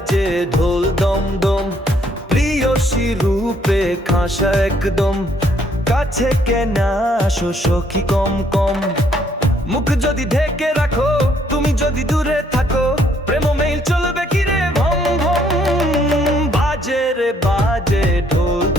বাজে ঢোল দমদম প্রিয়সী রূপে খাসা একদম। কাছে কেনা শোষকি কম কম। মুখ যদি ঢেকে রাখো, তুমি যদি দূরে থাকো, প্রেম মেইল চলবে কি রে ভম ভম। বাজে রে বাজে ঢোল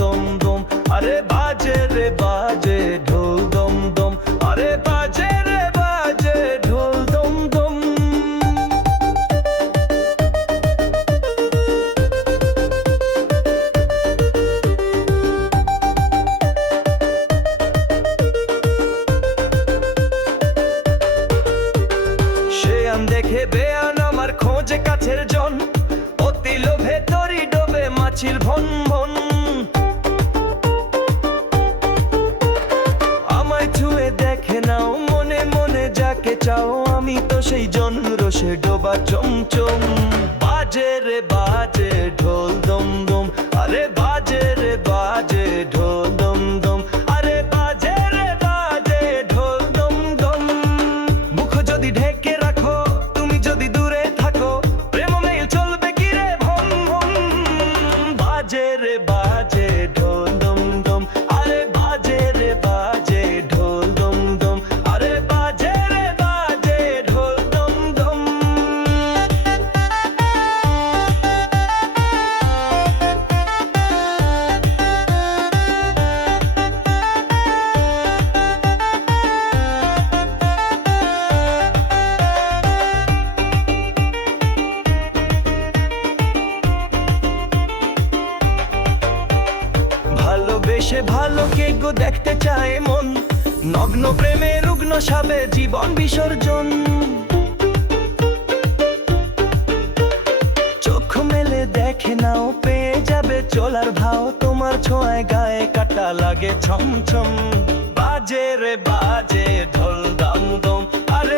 আন দেখে বেয়ান আমার খোঁজে কাছের জন। অতি লোভে তরি ডোবে মাছির ভন ভন। আমায় ছুঁয়ে দেখে নাও, মনে মনে যাকে চাও, আমি তো সেই জন। রসে ডোবা চমচম ভালোবেসে ভালো কে গো দেখতে চায় মন। নগ্ন প্রেমে রুগ্ন সাবে জীবন বিসর্জন। চোখ মেলে দেখে নাও, পেয়ে যাবে চলার ভাও। তোমার ছোঁয়ায় গায়ে কাটা লাগে ছম ছম বাজে রে বাজে, ঢোল দাম দম আরে